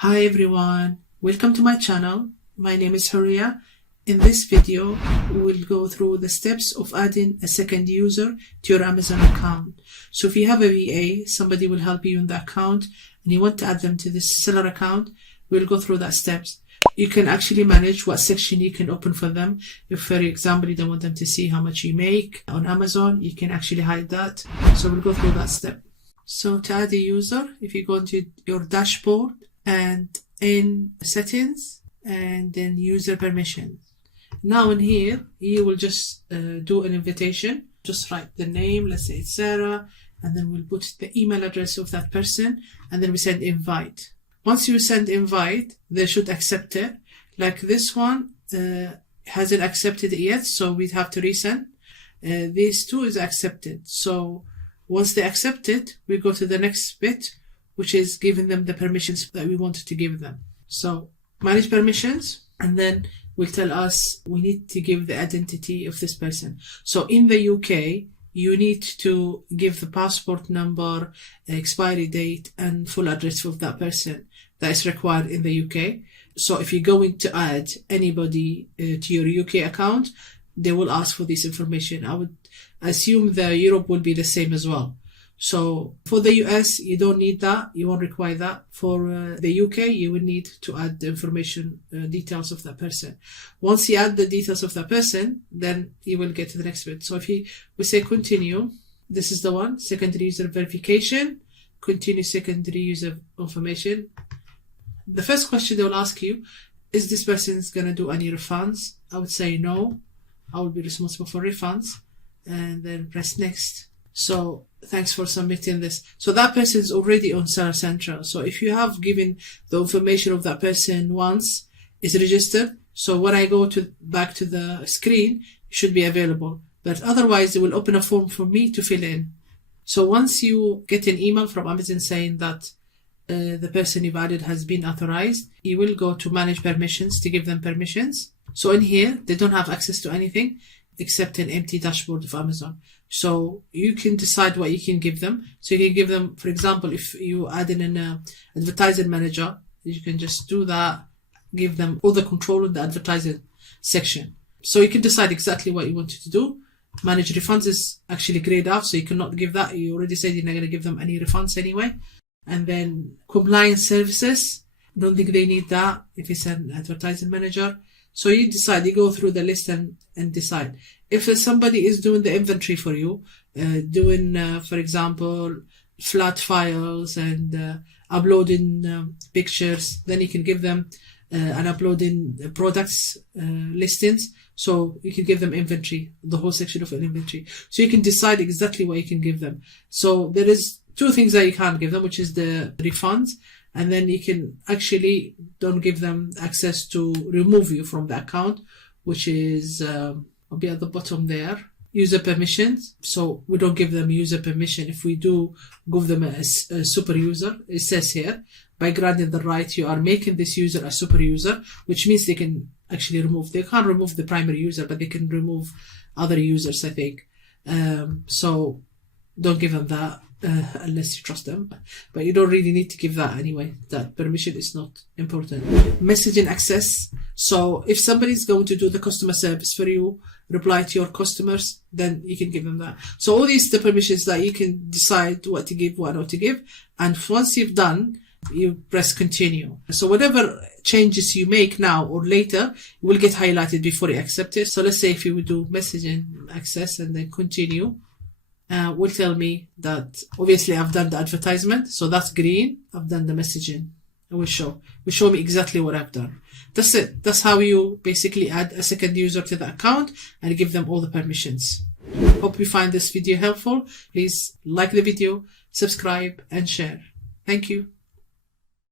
Hi everyone, welcome to my channel. My name is Huria. In this video, we'll go through the steps of adding a second user to your Amazon account. So if you have a VA, somebody will help you in the account and you want to add them to this seller account, we'll go through that steps. You can actually manage what section you can open for them. If, for example, you don't want them to see how much you make on Amazon, you can actually hide that. So we'll go through that step. So to add a user, if you go into your dashboard and in settings and then user permissions. Now in here, you will just do an invitation. Just write the name, let's say it's Sarah, and then we'll put the email address of that person, and then we send invite. Once you send invite, they should accept it. Like this one hasn't accepted it yet, so we'd have to resend. These two is accepted. So once they accept it, we go to the next bit, which is giving them the permissions that we wanted to give them. So manage permissions, and then will tell us we need to give the identity of this person. So in the UK, you need to give the passport number, expiry date, and full address of that person. That is required in the UK. So if you're going to add anybody to your UK account, they will ask for this information. I would assume the Europe will be the same as well. So for the US, you don't need that. You won't require that. For the UK, you will need to add the information, details of that person. Once you add the details of that person, then you will get to the next bit. So if we say continue, this is the one, secondary user verification, continue secondary user information. The first question they will ask you, is this person's going to do any refunds? I would say no. I will be responsible for refunds, and then press next. So thanks for submitting this. So that person is already on Seller Central. So if you have given the information of that person once, it's registered. So when I go back to the screen, it should be available. But otherwise, it will open a form for me to fill in. So once you get an email from Amazon saying that the person you've added has been authorized, you will go to manage permissions to give them permissions. So in here, they don't have access to anything except an empty dashboard of Amazon. So you can decide what you can give them. So you can give them, for example, if you add in an advertising manager, you can just do that, give them all the control in the advertising section. So you can decide exactly what you want to do. Manage refunds is actually grayed out, so you cannot give that. You already said you're not going to give them any refunds anyway. And then compliance services, don't think they need that if it's an advertising manager. So you decide, you go through the list and decide. If somebody is doing the inventory for you, doing, for example, flat files and uploading pictures, then you can give them and uploading products listings. So you can give them inventory, the whole section of an inventory. So you can decide exactly what you can give them. So there is two things that you can't give them, which is the refunds. And then you can actually don't give them access to remove you from the account, which is, will be at the bottom there. User permissions. So we don't give them user permission. If we do give them a super user, it says here, by granting the right, you are making this user a super user, which means they can actually remove, they can't remove the primary user, but they can remove other users, I think. So don't give them that. Unless you trust them, but you don't really need to give that anyway. That permission is not important. Messaging access. So if somebody's going to do the customer service for you, reply to your customers, then you can give them that. So all these the permissions that you can decide what to give, what not to give, and once you've done, you press continue. So whatever changes you make now or later will get highlighted before you accept it. So let's say if you would do messaging access and then continue, will tell me that obviously I've done the advertisement, so that's green. I've done the messaging. It will show me exactly what I've done. That's it. That's how you basically add a second user to the account and give them all the permissions. Hope you find this video helpful. Please like the video, subscribe and share. Thank you.